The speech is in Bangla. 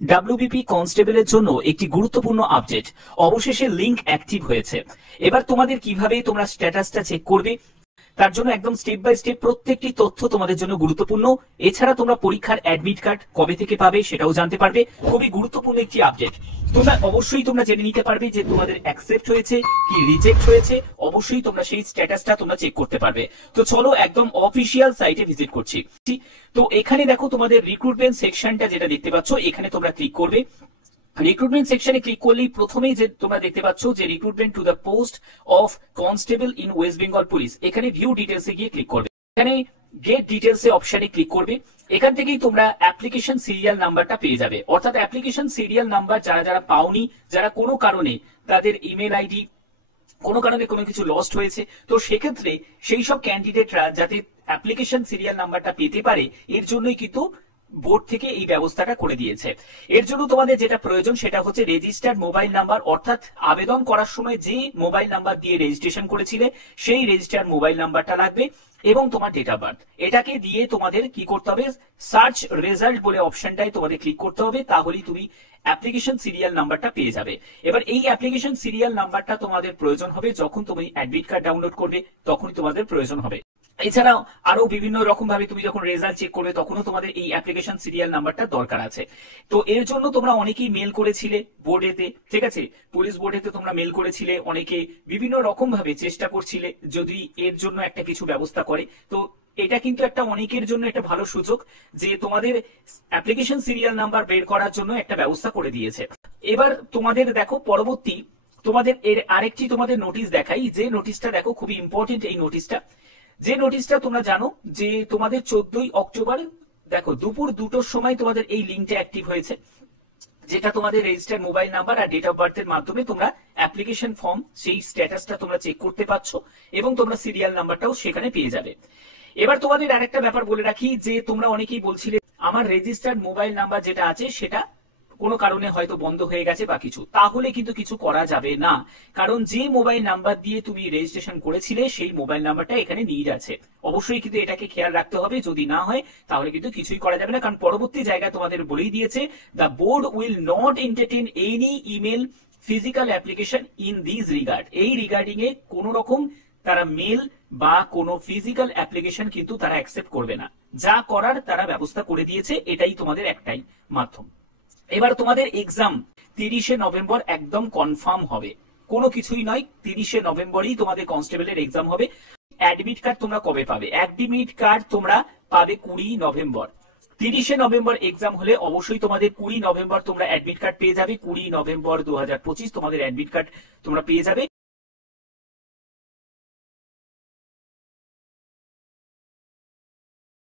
ডাব্লিউবিপি কনস্টেবলের জন্য একটি গুরুত্বপূর্ণ আপডেট, অবশেষে লিংক অ্যাক্টিভ হয়েছে। এবার তোমাদের কিভাবে তোমরা স্ট্যাটাসটা চেক করবে তার জন্য একদম স্টেপ বাই স্টেপ প্রত্যেকটি তথ্য তোমাদের জন্য গুরুত্বপূর্ণ। এছাড়া তোমরা পরীক্ষার অ্যাডমিট কার্ড কবে থেকে পাবে সেটাও জানতে পারবে। খুবই গুরুত্বপূর্ণ একটি আপডেট। তোমরা জেনে নিতে পারবে যে তোমাদের অ্যাকসেপ্ট হয়েছে কি রিজেক্ট হয়েছে। অবশ্যই তোমরা সেই স্ট্যাটাসটা তোমরা চেক করতে পারবে। তো চলো একদম অফিসিয়াল সাইটে ভিজিট করছি। তো এখানে দেখো তোমাদের রিক্রুটমেন্ট সেকশনটা যেটা দেখতে পাচ্ছ, এখানে তোমরা ক্লিক করবে। রিক্রুটমেন্ট সেকশনে ক্লিক করলেই প্রথমেই যে তোমরা দেখতে পাচ্ছ যে recruitment to the post of constable in West Bengal police, এখানে ভিউ ডিটেলসে গিয়ে ক্লিক করবে। এখানে গেট ডিটেলস এ অপশনে ক্লিক করবে। এখান থেকেই তোমরা অ্যাপ্লিকেশন সিরিয়াল নাম্বারটা পেয়ে যাবে। অর্থাৎ অ্যাপ্লিকেশন সিরিয়াল নাম্বার যারা যারা পাওনি, যারা কোনো কারণে তাদের ইমেল আইডি কোনো কারণে কোনো কিছু লস্ট হয়েছে, তো সেক্ষেত্রে সেই সব ক্যান্ডিডেটরা যাতে অ্যাপ্লিকেশন সিরিয়াল নাম্বারটা পেতে পারে, এর জন্যই কিন্তু বোর্ড থেকে এই ব্যবস্থাটা করে দিয়েছে। এর জন্য তোমাদের যেটা প্রয়োজন সেটা হচ্ছে রেজিস্টার্ড মোবাইল নাম্বার, অর্থাৎ আবেদন করার সময় যে মোবাইল নাম্বার দিয়ে রেজিস্ট্রেশন করেছিলে সেই রেজিস্টার্ড মোবাইল নাম্বারটা লাগবে এবং তোমার ডেট অফ বার্থ। এটাকে দিয়ে তোমাদের কি করতে হবে, সার্চ রেজাল্ট বলে অপশনটাই তোমাদের ক্লিক করতে হবে, তাহলেই তুমি অ্যাপ্লিকেশন সিরিয়াল নাম্বারটা পেয়ে যাবে। এবার এই অ্যাপ্লিকেশন সিরিয়াল নাম্বারটা তোমাদের প্রয়োজন হবে যখন তুমি অ্যাডমিট কার্ড ডাউনলোড করবে, তখনই তোমাদের প্রয়োজন হবে। এছাড়াও আরো বিভিন্ন রকম ভাবে তুমি যখন রেজাল্ট চেক করবে তখনও তোমাদের এই অ্যাপ্লিকেশন সিরিয়াল নাম্বারটা দরকার আছে। তো এর জন্য তোমরা অনেকেই মেল করেছিলে বোর্ডেতে, ঠিক আছে, পুলিশ বোর্ডেতে তোমরা মেল করেছিলে, অনেকে বিভিন্ন রকম ভাবে চেষ্টা করছিলে যদি এর জন্য একটা কিছু ব্যবস্থা করে। তো এটা কিন্তু একটা অনেকের জন্য একটা ভালো সুযোগ যে তোমাদের অ্যাপ্লিকেশন সিরিয়াল নাম্বার বের করার জন্য একটা ব্যবস্থা করে দিয়েছে। এবার তোমাদের দেখো পরবর্তী তোমাদের এর আরেকটি তোমাদের নোটিশ দেখাই, যে নোটিশটা দেখো খুবই ইম্পর্টেন্ট। এই নোটিশটা যে নোটিশটা তোমরা জানো যে তোমাদের 14ই অক্টোবর দেখো দুপুর 2টোর সময় তোমাদের এই লিঙ্কটা অ্যাক্টিভ হয়েছে, যেটা তোমাদের রেজিস্টার্ড মোবাইল নাম্বার আর ডেট অফ বার্থের মাধ্যমে তোমরা অ্যাপ্লিকেশন ফর্ম সেই স্ট্যাটাসটা তোমরা চেক করতে পারছো এবং তোমরা সিরিয়াল নাম্বারটাও সেখানে পেয়ে যাবে। এবার তোমাদের আরেকটা ব্যাপার বলে রাখি যে তোমরা অনেকেই বলছিলে আমার রেজিস্টার্ড মোবাইল নাম্বার যেটা আছে সেটা কোনো কারণে হয়তো বন্ধ হয়ে গেছে বা কিছু, তাহলে কিন্তু কিছু করা যাবে না। কারণ যে মোবাইল নাম্বার দিয়ে তুমি রেজিস্ট্রেশন করেছিলে সেই মোবাইল নাম্বারটা এখানে নিড আছে। অবশ্যই কিন্তু এটাকে খেয়াল রাখতে হবে, যদি না হয় তাহলে কিন্তু কিছুই করা যাবে না। কারণ পরবর্তী জায়গায় তোমাদের বলেই দিয়েছে the board will not entertain any email physical application in this regard. এই রিগার্ডিং এ কোন রকম তারা মেল বা কোনো ফিজিক্যাল অ্যাপ্লিকেশন কিন্তু তারা অ্যাকসেপ্ট করবে না। যা করার তারা ব্যবস্থা করে দিয়েছে, এটাই তোমাদের একটাই মাধ্যম। এবার তোমাদের এক্সাম 30শে নভেম্বর একদম কনফার্ম হবে, কোনো কিছুই নয়, 30শে নভেম্বরই তোমাদের কনস্টেবলের এক্সাম হবে। অ্যাডমিট কার্ড তোমরা কবে পাবে? অ্যাডমিট কার্ড তোমরা পাবে 20 নভেম্বর। 30শে নভেম্বর এক্সাম হলে অবশ্যই তোমাদের 20 নভেম্বর তোমরা অ্যাডমিট কার্ড পেয়ে যাবে। 20 নভেম্বর 2025 তোমাদের অ্যাডমিট কার্ড তোমরা পেয়ে যাবে।